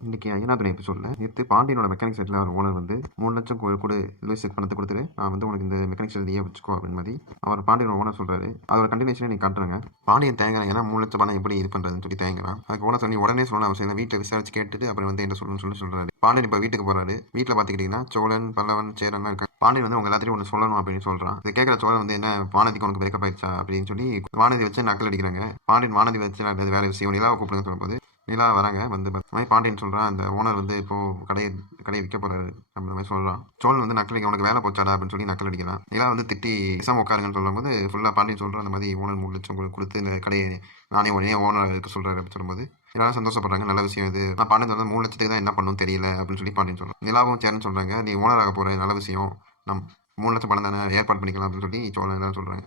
இன்னைக்கு ஐயனாதுரை எபிசோட்ல நேற்று பாண்டியனோட மெக்கானிக் செட்டில் அவர் ஓனர் வந்து 3 லட்சம் கொடு லிஸ்ட் பணத்தை கொடுத்துரு, நான் வந்து உனக்கு இந்த மெக்கானிக் செட் நீயே வச்சுக்கோ அப்படின்னு மாதிரி அவர் பாண்டியனோட ஓனர் சொல்றாரு. அதோட கண்டினியூஷனே நீ காட்டுறாங்க. பாண்டியன் தேங்குறான், ஏன்னா 3 லட்சம் பணம் எப்படி இது பண்றதுன்னு சொல்லி தேங்குறான். அதுக்கு ஓனர் சொல்லி உடனே சொல்லணும் அவசியம் இல்லை, வீட்டில் விசாரிச்சு கேட்டுட்டு அப்புறம் வந்து என்ன சொல்லணும்னு சொல்றாரு. பாண்டியன் இப்போ வீட்டுக்கு போறாரு. வீட்டில் பார்த்துக்கிட்டீங்கன்னா சோழன், பல்லவன், சேரன்லாம் இருக்காங்க. பாண்டியன் வந்து உங்க எல்லாத்தையும் ஒன்று சொல்லணும் அப்படின்னு சொல்றான். இதை கேட்குற சோழன் வந்து என்ன வானதிக்கு உனக்கு பிரேக்கப் ஆயிடுச்சா அப்படின்னு சொல்லி வானதி வச்சு நக்கல் அடிக்கிறாங்க. பாண்டியன் வானதி வச்சு வேற விஷயம் நிலாவை கூப்பிடுங்க சொல்லும்போது நிலா வராங்க. வந்து மாதிரி பாண்டியன் சொல்கிறான், அந்த ஓனர் வந்து இப்போது கடையை விற்க போகிறாரு அப்படின்ற மாதிரி சொல்கிறான். சோழன் வந்து நக்கல் உனக்கு வேலை போச்சாடா அப்படின்னு சொல்லி நக்கல் அடிக்கிறான். நிலா வந்து திட்டி பேசாம உட்காருங்கன்னு சொல்லும்போது ஃபுல்லாக பாண்டியன் சொல்கிறான், அந்த மாதிரி ஓனர் 3 லட்சம் கொடுத்து இந்த கடையை நானே உடனே ஓனர் இருக்க சொல்கிறாரு அப்படின்னு சொல்லும்போது எல்லாரும் சந்தோஷப்படுறாங்க. நல்ல விஷயம் இது. நான் பாண்டியன் சொல்கிறது 3 லட்சத்துக்கு தான் என்ன பண்ணணும் தெரியல அப்படின்னு சொல்லி பாண்டியன் சொல்கிறான். நிலாவும் சேரன்னு சொல்கிறாங்க, நீ ஓனர் ஆக போகிற, நல்ல விஷயம், நம் 3 லட்சம் பணம் தானே ஏற்பாடு பண்ணிக்கலாம் அப்படின்னு சொல்லி சோழன் எல்லாம் சொல்கிறாங்க.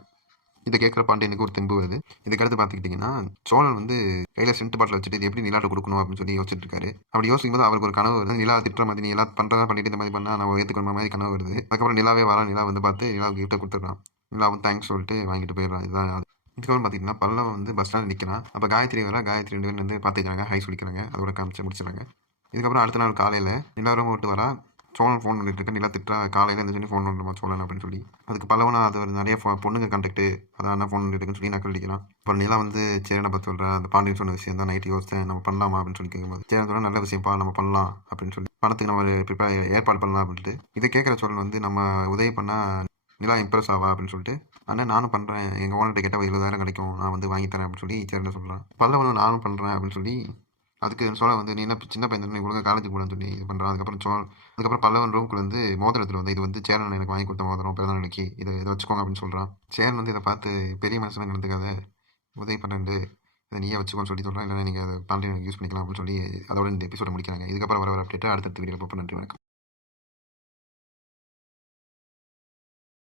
இதை கேட்குற பாண்டியனுக்கு ஒரு தெம்பு வருது. இதுக்கடுத்து பார்த்துக்கிட்டிங்கன்னா சோழன் வந்து கையில் சென்ட் பாட்டில் வச்சுட்டு இது எப்படி நிலாட்ட கொடுக்கணும் அப்படின்னு சொல்லி யோசிச்சுட்டு இருக்காரு. அப்படி யோசிக்கும் போது அவருக்கு ஒரு கனவு வருது. நிலா திட்டுற மாதிரி, நீ எல்லாம் பண்ணுறதா பண்ணிட்டு இந்த மாதிரி பண்ணால் நான் ஏற்றுக்கிற மாதிரி கனவு வருது. அதுக்கப்புறம் நிலாவே வரா. நிலா வந்து பார்த்து நிலாவுக்கு கிஃப்ட்டை கொடுத்துட்றான். நிலாவும் தேங்க்ஸ் சொல்லிட்டு வாங்கிட்டு போயிடுறான். இதுதான் இதுக்கப்புறம் பார்த்தீங்கன்னா பல்லவன் வந்து பஸ் ஸ்டாண்ட் நிற்கிறான். அப்போ காயத்ரி வர. காயத்ரி 2 பேரும் வந்து பார்த்துக்கிறாங்க, ஹை சொல்லிக்கிறாங்க. அதோட காமிச்சு முடிச்சிடறாங்க. இதுக்கப்புறம் அடுத்த நாள் காலையில் நிலா ரூம் விட்டு வரா. சோழன் ஃபோன் பண்ணிட்டு இருக்க. நிலா திட்டா, காலையில் இந்த சொல்லி ஃபோன் பண்ணுறமா சோழன் அப்படின்னு சொல்லி. அதுக்கு பல்லவனா அது ஒரு நிறைய பொண்ணுங்க கான்டாக்ட், அதான் என்ன ஃபோன் பண்ணிட்டுருக்குன்னு சொல்லி நக்கல் அடிக்கிறான். அப்புறம் நிலா வந்து சேரனை பார்த்து சொல்கிறா, அந்த பாண்டியன் சொன்ன விஷயம் தான் நைட்டு யோசித்தேன், நம்ம பண்ணலாமா அப்படின்னு சொல்லி கேட்கும்போது சேரன் சொல்ல, நல்ல விஷயம்ப்பா, நம்ம பண்ணலாம் அப்படின்னு சொல்லி பணத்துக்கு நம்ம ஏற்பாடு பண்ணலாம் அப்படின்ட்டு. இதை கேட்குற சோழன் வந்து நம்ம உதவி பண்ணால் நிலா இம்ப்ரெஸ் ஆவா அப்படின்னு சொல்லிட்டு, அண்ணா நானும் பண்ணுறேன், எங்கள் ஓனர்கிட்ட கேட்டால் 70,000 கிடைக்கும், நான் வந்து வாங்கி தரேன் அப்படின்னு சொல்லி சேரன் சொல்கிறான். பல்லவனும் நானும் பண்ணுறேன் அப்படின்னு சொல்லி அதுக்கு சோழன் வந்து, நீ என்ன சின்ன பையன் தானே, ஒழுங்காக காலேஜுக்கு போகலான்னு சொல்லி இது பண்ணுறான். அதுக்கப்புறம் பல்லவன் ரூம்குள்ள வந்து மோதிரத்தில் வந்து, இது வந்து சேரன் எனக்கு வாங்கி கொடுத்த மோதிரம், பிறந்த நாளைக்கு இதை வச்சுக்கோங்க அப்படின்னு சொல்கிறான். சேரன் வந்து இதை பார்த்து, பெரிய மனுஷன் நடந்துக்காத, உதவி பண்ணு, இதை நீயே வச்சுக்கோன்னு சொல்லி சொல்கிறான். இல்லைன்னா நீங்கள் அதை பாண்டியன் யூஸ் பண்ணிக்கலாம் அப்படின்னு சொல்லி அதோட இந்த எபிசோட முடிக்கிறாங்க. இதுக்கப்புறம் வர அப்டேட் அடுத்தடுத்த வீடியோவில் பார்ப்போம். நன்றி, வணக்கம்.